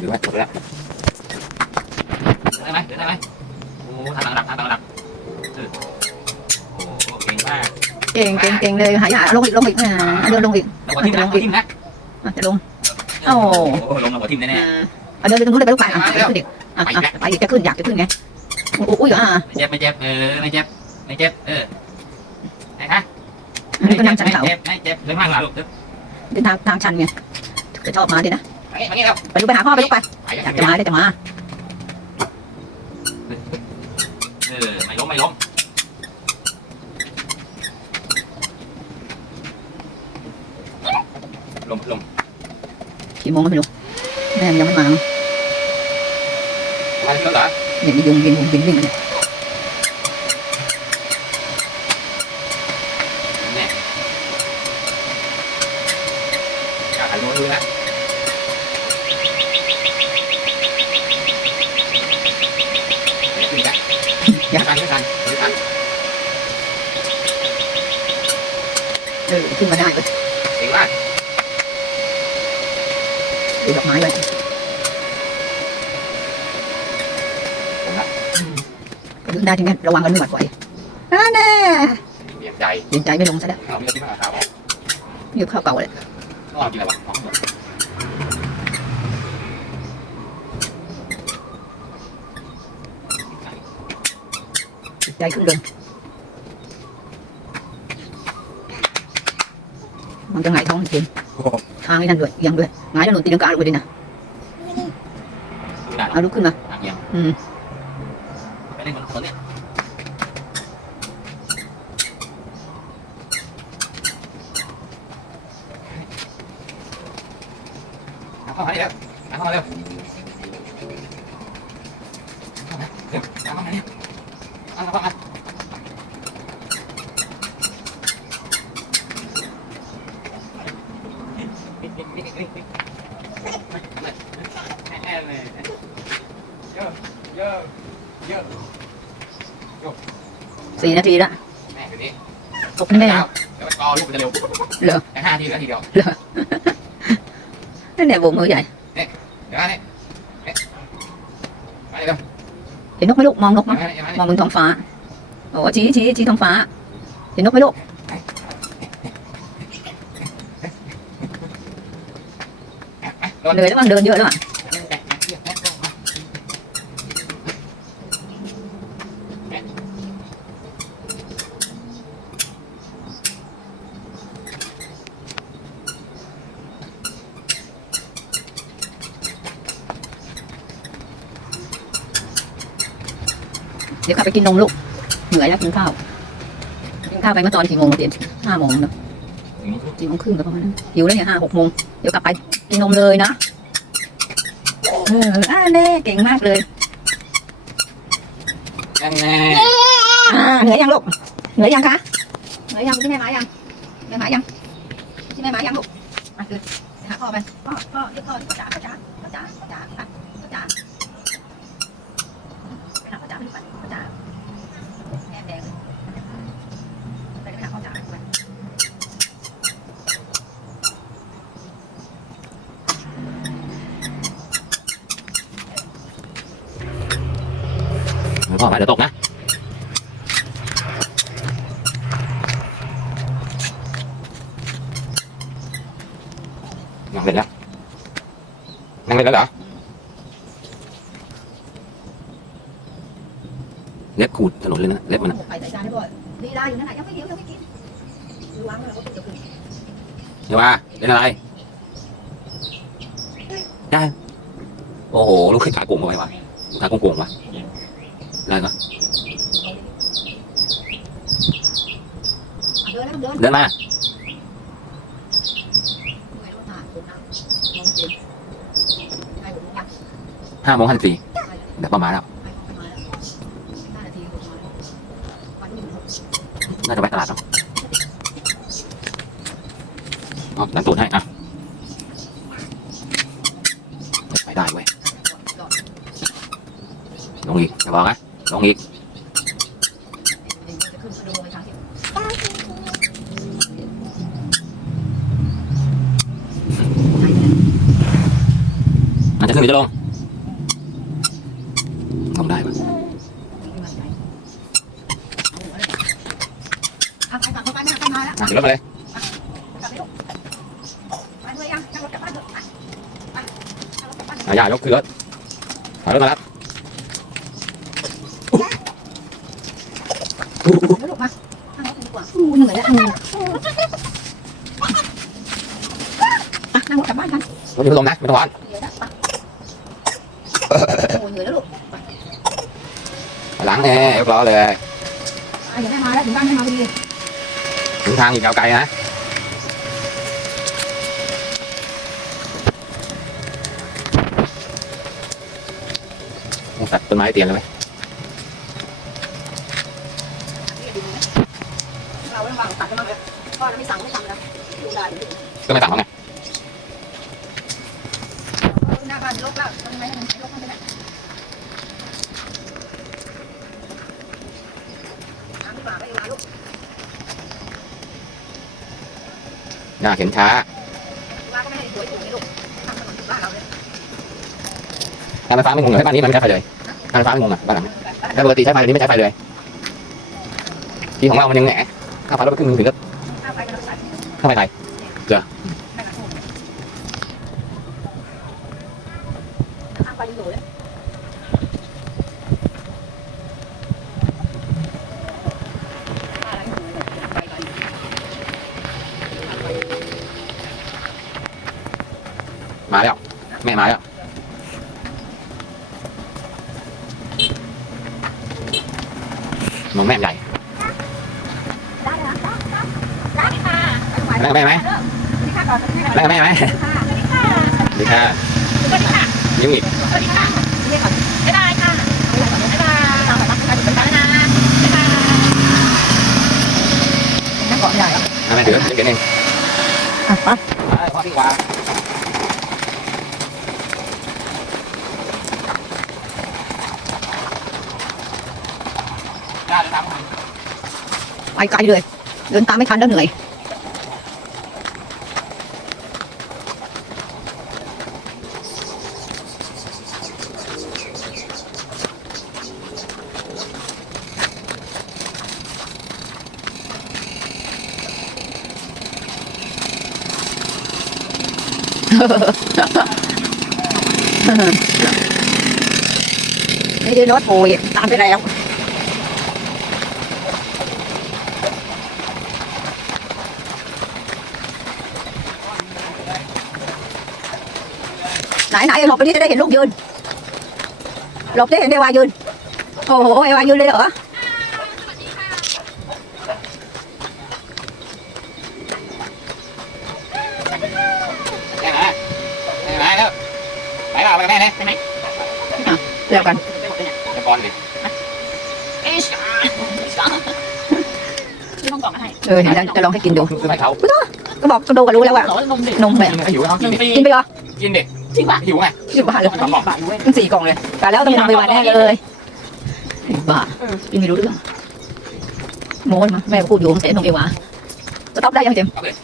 ถือไว้หมดแล้วได้ไหมเดินได้ไหมโอ้ทางหลังหลักทางหลังหลักเออโอ้โหเก่งมากเก่งเก่งเก่งเลยหายาลงอีกลงอีกอ่าเดินลงอีกลงหัวทิ่มนะหัวทิ่มนะอะจะลงโอ้โอ้ลงหัวทิ่มแน่อ่าเอาเดินไปตรงนู้นเลยไปลูกไปอะขึ้นอีกอะอะไปอีกจะขึ้นอยากจะขึ้นไงอุ้ยอุ้ยอะๆไม่เจ็บไม่เจ็บเออไม่เจ็บไม่เจ็บเออไหนคะอันนี้ก็นั่งชันเขาไม่เจ็บไม่เจ็บเดินข้างหลังลูกเดินเดินทางทางชันไงจะชอบมาดินะ มางี้มางี้แล้วไปลูกไปหาพ่อไปลูกไปไปอยากจะมาได้จะมาเออไม่ล้มไม่ล้มลมลมกี่โมงก็ไม่รู้แม่ยังไม่มามาที่รถเหรอเดี๋ยวมียุงบินบินวิ่งกันเนี่ย แน่อยากหันรู้ดูนะ อยาก ทันไม่ทันไม่ทัน เออขึ้นมาได้เลยเก่งมากดูดอกไม้ไว้ขึ้นได้ทีนี้ระวังกันหนวดไว้นั่นแน่เปลี่ยนใจเปลี่ยนใจไม่ลงซะแล้วเอาไม่ได้ที่มาขาวอยู่ข้าวเก่าเลยต้องกินอะไรวะใจขึ้นเลย มันจะหงายท้องจริงทางนี้นั่นด้วยเอียังด้วยหงายแล้วหนุนตีลังกาลงไปดินะดูได้เอาลุกขึ้นมาหนักยังอืมไปเล่นบนคนเนี่ยเอาเข้ามาเร็วเอาเข้ามาเร็วเข้ามาเร็วเอาเข้ามาเร็วเอาเข้ามา สี่นาทีละแม่เดี๋ยวนี้ตกแน่เดี๋ยวมันกอลูกมันจะเร็วเหรอแต่ห้าทีแล้วทีเดียวนั่นแหละโบกมือใหญ่เดี๋ยวนะเนี่ยเนี่ยมาเลยเร็วเห็นนกไหมลูกมองนกมั้ยมาเลยมาเลยมองบนท้องฟ้าโอ้ชี้ชี้ชี้ท้องฟ้า เห็นนกไหมลูก โดน เหนื่อยแล้วมั้งเดินเยอะแล้วอะเดี๋ยวกลับไปกินนมลูก เหนื่อยแล้วกินข้าว กินข้าวไปเมื่อตอนกี่โมงเตียนห้าโมงเนอะสี่โมงครึ่งก็ประมาณนั้นหิวแล้วเนี่ยห้าหกโมง เดี๋ยวกลับไป กินนมเลยนะเอออ่าเน่เก่งมากเลยยังไงอ่าเหนื่อยยังลูกเหนื่อยยังคะเหนื่อยยังใช่แม่หมายังแม่หมายังใช่แม่หมายังลูกอะคือหาพ่อไปพ่อพ่อเรียกพ่อพ่อจ๋าพ่อจ๋าพ่อจ๋าพ่อจ๋าอะพ่อจ๋าไปหาพ่อจ๋าไปดูไปพ่อจ๋าแม่แดงเลยไปหาพ่อจ๋าไปดูไป พ่อมาเดี๋ยวตกนะนั่งเล่นแล้วนั่งเล่นแล้วเหรอเล็บขูดถนนเลยนะเล็บมันอะไปใส่จานให้บ่อยดีได้อยู่นั่นแหละยังไม่หิวยังไม่กินระวังเลยว่าจะกินเดี๋ยวว่าเล่นอะไรได้โอ้โหลูกขึ้นขาโก่งมาไว้วะขาโก่งๆวะ ได้ปะเดินแล้วเดินเดินมาไม่รู้ทางคุณนะมองไม่เห็นใช่ผมอยากห้าโมงห้าสิบสี่เดี๋ยวประมาณแล้วไปเข้าไปมาแล้วห้านาทีผมมาแล้ววันนี้ผมน่าจะไปตลาดเนาะเอาดันตูดให้อะไปได้เว้ยก่อนลงอีกอย่าบอกนะ ลงอีกจะขึ้นจะลงไปทางที่มันจะขึ้นหรือจะลง ลงได้ปะอะไปก่อนไปมาไปมาแล้วอะเดี๋ยวรถมาเลย กลับไปลูกไปเลยยังนั่งรถกลับบ้านเถอะไปไปนั่งรถกลับบ้านอะย่ายกขึ้นรถถอยรถมา แล้วลูกมานั่งรถดีกว่าอู้เหนื่อยแล้วอะนั่งรถกลับบ้านกันรถอยู่พัดลมนะไม่ต้องร้อนเดี๋ยวนะไปโอ้ยเหนื่อยแล้วลูกหลังแน่ยกล้อเลยอะอย่าได้มาแล้วถึงบ้านให้มาพอดีถึงทางอีกยาวไกลนะตัดต้นไม้เตียนเลย ไหมเราไม่วางตัดกันมาเลยพ่อเราไม่สั่งไม่ทำนะดูได้ก็ไม่ต่างกไงหน้าบ้านลกแล้วทำไมให้มันลกไม่ได้น้ำที่ป่าไม่มาลูกย่าเข็นช้าว่าก็ไม่ให้สวยถูกนี่ลูกทำถนนบ้านเราเลยการไฟฟ้าไม่งงเหรอบ้านนี้มันไม่ใช้ไฟเลยการไฟฟ้าไม่งงอะบ้านหลังนี้แต่ปกติใช้ไฟอันนี้ไม่ใช้ไฟเลยที่ของเรามันยังแหน ค่าไฟรถไปครึ่งนึงถึงก็ข้าวไปกันเราใส่ค่าไฟไทยไม่กระทบข้าวไปอยู่เลยมาแล้ว แม่มาแล้วมองแม่ใหญ่ แม่แม่ไหมนี่ค่ะก่อนนี่ค่ะแม่แม่ไหมค่ะดีค่ะสวัสดีค่ะยิ้มอีกสวัสดีค่ะบ๊ายบายค่ะบ๊ายบายบ๊ายบายตามไปรักกันเป็นกันนะบ๊ายบายนั่งเกาะใหญ่แม่ถือเดี๋ยวเองอะปั๊บพ่อพี่วางไปไกลเลย เดินตามไม่ทันแล้วเหนื่อย ไม่ได้รถโอยตามไปแล้วไหนไหนหลบไปนี่จะได้เห็นลูกยืนหลบได้เห็นเอวายืน โอ้โหเอวายืนเลยเหรอ แม่มาแม่มาแล้ว ไปเปล่าไปกับแม่เนี่ยเดี๋ยวกันจะบอลเลยที่ห้องกล่องมาให้เออเห็นแล้วจะลองให้กินดูคือไปเขาก็บอกก็ดูก็รู้แล้วว่าหรอนมเด็กนมแบบหิวเขาหกินนึ่งดิปีกินไปเหรอกินดิจริงป่ะหิวไงอยู่บ้านเลยมันต้องบาทด้วยมันสี่กล่องเลยแต่แล้วต้องทำไปวันแน่เลยไอ้บ้ากินไม่รู้เรื่องโม้มาแม่พูดอยู่มันเป็นนมเอวาสต็อปได้ยังเจมส์เอาเลย